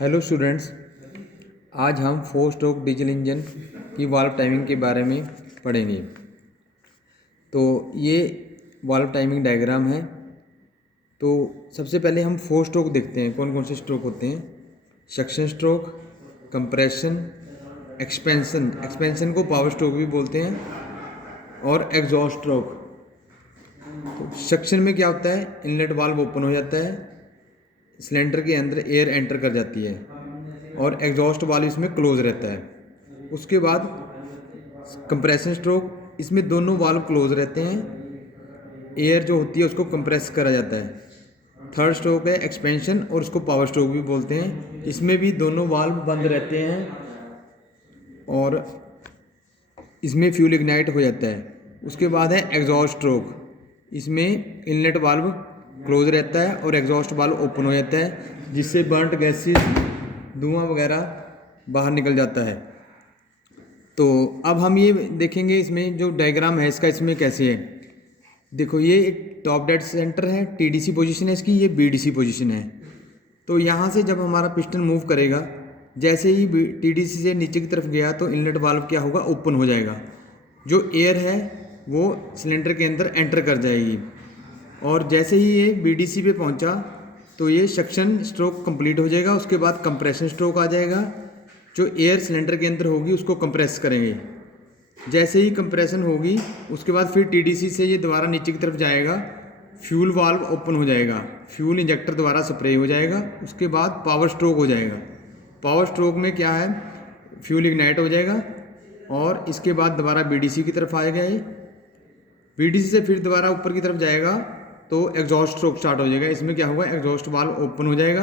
Hello students, आज हम 4 stroke diesel engine की वाल्व टाइमिंग के बारे में पढ़ेंगे। तो ये वाल्व टाइमिंग डायग्राम है। तो सबसे पहले हम 4 स्ट्रोक देखते हैं, कौन कौन से स्ट्रोक होते हैं। Suction stroke, compression, expansion, expansion को पावर स्ट्रोक भी बोलते हैं, और एग्जॉस्ट स्ट्रोक। तो सक्शन में क्या होता है, इनलेट वाल्व ओपन हो जाता है, सिलेंडर के अंदर एयर एंटर कर जाती है, और एग्जॉस्ट वाल्व इसमें क्लोज रहता है। उसके बाद कंप्रेशन स्ट्रोक, इसमें दोनों वाल्व क्लोज रहते हैं, एयर जो होती है उसको कंप्रेस करा जाता है। थर्ड स्ट्रोक है एक्सपेंशन, और उसको पावर स्ट्रोक भी बोलते हैं। इसमें भी दोनों वाल्व बंद रहते हैं और इसमें फ्यूल इग्नाइट हो जाता है। उसके बाद है एग्जॉस्ट स्ट्रोक, इसमें इनलेट वाल्व क्लोज रहता है और एग्जॉस्ट वाल्व ओपन हो जाता है, जिससे बर्नट गैसेस, धुआं वगैरह बाहर निकल जाता है। तो अब हम ये देखेंगे इसमें जो डायग्राम है इसका, इसमें कैसे है। देखो, ये एक टॉप डेड सेंटर है, टीडीसी पोजीशन है इसकी, ये बीडीसी पोजीशन है। तो यहाँ से जब हमारा पिस्टन मूव करेगा, जैसे ही टीडीसी से नीचे की तरफ गया तो इनलेट वाल्व क्या होगा, ओपन हो जाएगा। जो एयर है वो सिलेंडर के अंदर एंटर कर जाएगी, और जैसे ही ये बीडीसी पे पहुंचा तो ये सक्शन स्ट्रोक कंप्लीट हो जाएगा। उसके बाद कंप्रेशन स्ट्रोक आ जाएगा, जो एयर सिलेंडर के अंदर होगी उसको कंप्रेस करेंगे। जैसे ही कंप्रेशन होगी उसके बाद फिर टीडीसी से ये दोबारा नीचे की तरफ जाएगा, फ्यूल वाल्व ओपन हो जाएगा, फ्यूल इंजेक्टर दोबारा स्प्रे हो जाएगा। उसके बाद पावर स्ट्रोक हो जाएगा। पावर स्ट्रोक में क्या है, फ्यूल इग्नाइट हो जाएगा, और इसके बाद दोबारा बीडीसी की तरफ आएगा। ये बीडीसी से फिर दोबारा ऊपर की तरफ जाएगा तो एग्जॉस्ट स्ट्रोक स्टार्ट हो जाएगा। इसमें क्या होगा, एग्जॉस्ट वाल्व ओपन हो जाएगा,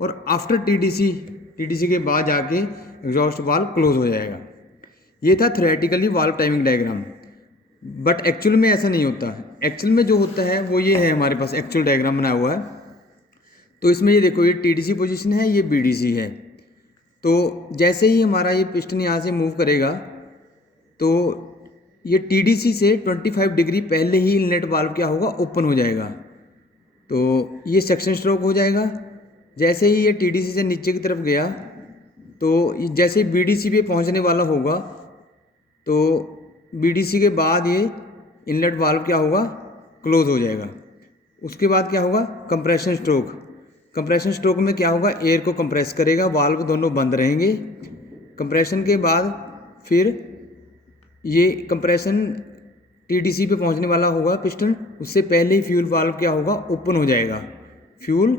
और आफ्टर टीडीसी के बाद जाके एग्जॉस्ट वाल्व क्लोज हो जाएगा। ये था theoretically valve timing diagram, but actual में ऐसा नहीं होता। एक्चुअल में जो होता है वो ये है, हमारे पास एक्चुअल डायग्राम बना हुआ है। तो इसमें ये देखो, ये टीडीसी पोजीशन है, ये बीडीसी है। तो जैसे ही हमारा ये पिस्टन यहाँ से मूव करेगा तो ये टीडीसी से 25 डिग्री पहले ही इनलेट वाल्व क्या होगा, ओपन हो जाएगा। तो ये सक्शन स्ट्रोक हो जाएगा। जैसे ही ये टीडीसी से नीचे की तरफ गया तो जैसे ही बीडीसी पे पहुंचने वाला होगा तो बीडीसी के बाद ये इनलेट वाल्व क्या होगा, क्लोज हो जाएगा। उसके बाद क्या होगा, कंप्रेशन स्ट्रोक। कंप्रेशन स्ट्रोक में क्या होगा, एयर को कंप्रेस करेगा, वाल्व दोनों बंद रहेंगे। कंप्रेशन के बाद फिर ये कंप्रेशन टीडीसी पे पहुंचने वाला होगा पिस्टन, उससे पहले ही फ्यूल वाल्व क्या होगा, ओपन हो जाएगा। फ्यूल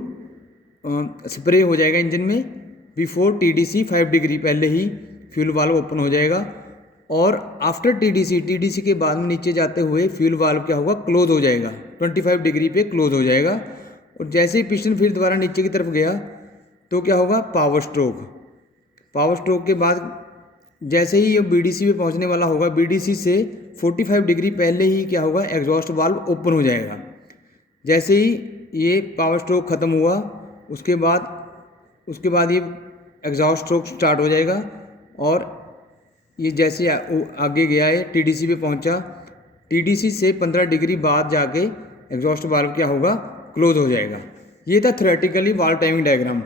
स्प्रे हो जाएगा इंजन में बिफोर टीडीसी 5 डिग्री पहले ही फ्यूल वाल्व ओपन हो जाएगा। और आफ्टर टीडीसी के बाद में नीचे जाते हुए फ्यूल वाल्व क्या होगा, क्लोज हो जाएगा, 25 डिग्री पे क्लोज हो जाएगा। और जैसे ही पिस्टन फिर दोबारा नीचे की तरफ गया तो क्या होगा, पावर स्ट्रोक। पावर स्ट्रोक के बाद जैसे ही ये बीडीसी पे पहुंचने वाला होगा, बीडीसी से 45 डिग्री पहले ही क्या होगा, एग्जॉस्ट वाल्व ओपन हो जाएगा। जैसे ही ये पावर स्ट्रोक ख़त्म हुआ उसके बाद ये एग्जॉस्ट स्ट्रोक स्टार्ट हो जाएगा, और ये जैसे आगे गया है टीडीसी पे पहुंचा, टीडीसी से 15 डिग्री बाद जाके एग्जॉस्ट वाल्व क्या होगा, क्लोज हो जाएगा। ये था theoretically valve timing diagram.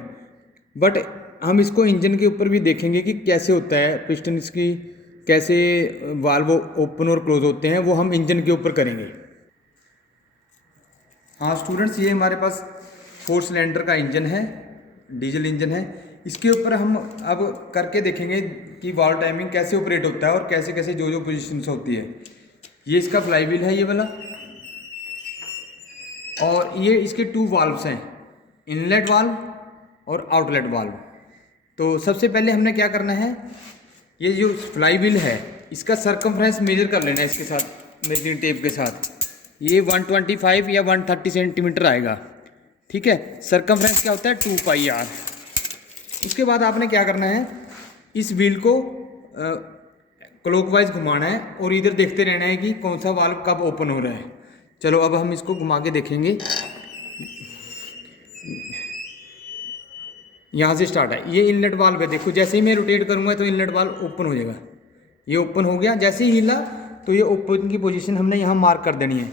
But हम इसको इंजन के ऊपर भी देखेंगे कि कैसे होता है, पिस्टन की कैसे वाल्व ओपन और क्लोज होते हैं, वो हम इंजन के ऊपर करेंगे। हाँ स्टूडेंट्स, ये हमारे पास 4 सिलेंडर का इंजन है, डीजल इंजन है। इसके ऊपर हम अब करके देखेंगे कि वाल्व टाइमिंग कैसे ऑपरेट होता है और कैसे कैसे जो पोजीशंस होती है। ये इसका फ्लाई व्हील है, ये वाला, और ये इसके 2 वाल्व्स हैं, इनलेट वाल्व और आउटलेट वाल्व। तो सबसे पहले हमने क्या करना है, ये जो फ्लाई व्हील है इसका सरकमफ्रेंस मेजर कर लेना है इसके साथ, मेजरिंग टेप के साथ। ये 125 या 130 सेंटीमीटर आएगा, ठीक है। सरकमफ्रेंस क्या होता है, 2πr। उसके बाद आपने क्या करना है, इस व्हील को क्लॉकवाइज घुमाना है और इधर देखते रहना है कि कौन सा वाल्व कब ओपन हो रहा है। चलो अब हम इसको घुमा के देखेंगे। यहाँ से स्टार्ट है, ये इनलेट वाल्व है। देखो जैसे ही मैं रोटेट करूँगा तो इनलेट वाल्व ओपन हो जाएगा, ये ओपन हो गया। जैसे ही हिला तो ये ओपन की पोजीशन हमने यहाँ मार्क कर देनी है।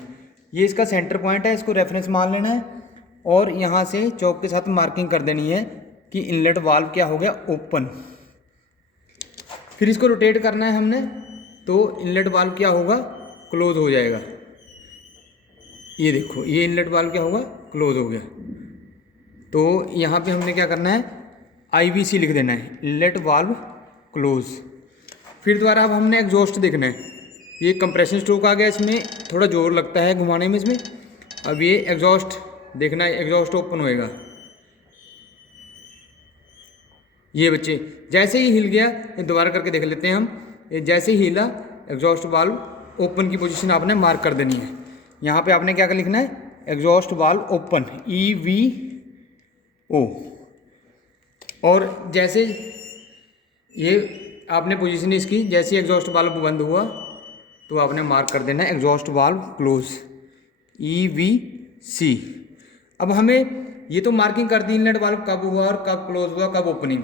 ये इसका सेंटर पॉइंट है, इसको रेफरेंस मान लेना है और यहाँ से चौक के साथ मार्किंग कर देनी है कि इनलेट वाल्व क्या हो गया, ओपन। फिर इसको रोटेट करना है हमने, तो इनलेट वाल्व क्या होगा, क्लोज हो जाएगा। ये देखो, ये इनलेट वाल्व क्या होगा, क्लोज हो गया। तो यहाँ पे हमने क्या करना है, IVC लिख देना है, इनलेट वाल्व क्लोज। फिर दोबारा अब हमने एग्जॉस्ट देखना है। ये कंप्रेशन स्ट्रोक आ गया, इसमें थोड़ा जोर लगता है घुमाने में इसमें। अब ये एग्जॉस्ट देखना है, एग्जॉस्ट ओपन होएगा। ये बच्चे जैसे ही हिल गया, ये दोबारा करके देख लेते हैं हम। ये जैसे ही हिला, एग्जॉस्ट वाल्व ओपन की पोजीशन आपने मार्क कर देनी है। यहाँ पे आपने क्या कर लिखना है, एग्जॉस्ट वाल्व ओपन, EVO। और जैसे ये आपने पोजीशन इसकी, जैसे एग्जॉस्ट वाल्व बंद हुआ तो आपने मार्क कर देना है एग्जॉस्ट वाल्व क्लोज, EVC। अब हमें ये तो मार्किंग कर दी इनलेट वाल्व कब हुआ और कब क्लोज हुआ, कब ओपनिंग,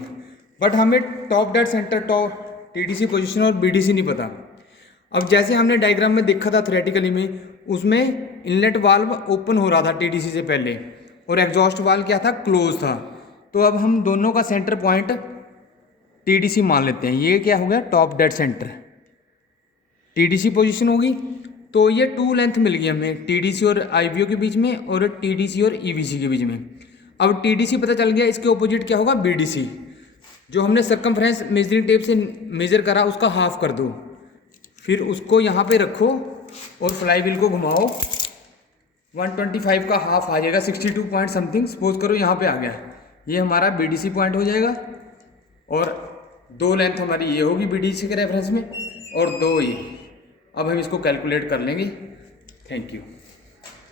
बट हमें top dead centre, top TDC position और BDC नहीं पता। अब जैसे हमने डायग्राम में देखा था थ्योरेटिकली में, उसमें इनलेट वाल्व ओपन हो रहा था TDC से पहले और एग्जॉस्ट वाल्व क्या था, क्लोज था। तो अब हम दोनों का सेंटर पॉइंट TDC मान लेते हैं। ये क्या हो गया, top dead centre, TDC position होगी। तो ये 2 लेंथ मिल गई हमें, TDC और IVO के बीच में और TDC और EVC के बीच में। अब TDC पता चल गया, इसके ऑपोजिट क्या होगा, BDC। जो हमने सर्कमफ्रेंस मेजरिंग टेप से मेजर करा उसका हाफ कर दो, फिर उसको यहाँ पे रखो और फ्लाई व्हील को घुमाओ। 125 का हाफ आ जाएगा, 62 पॉइंट समथिंग सपोज करो यहाँ पे आ गया। ये हमारा BDC पॉइंट हो जाएगा और 2 लेंथ हमारी ये होगी BDC के रेफरेंस में और 2 ये। अब हम इसको कैलकुलेट कर लेंगे। Thank you.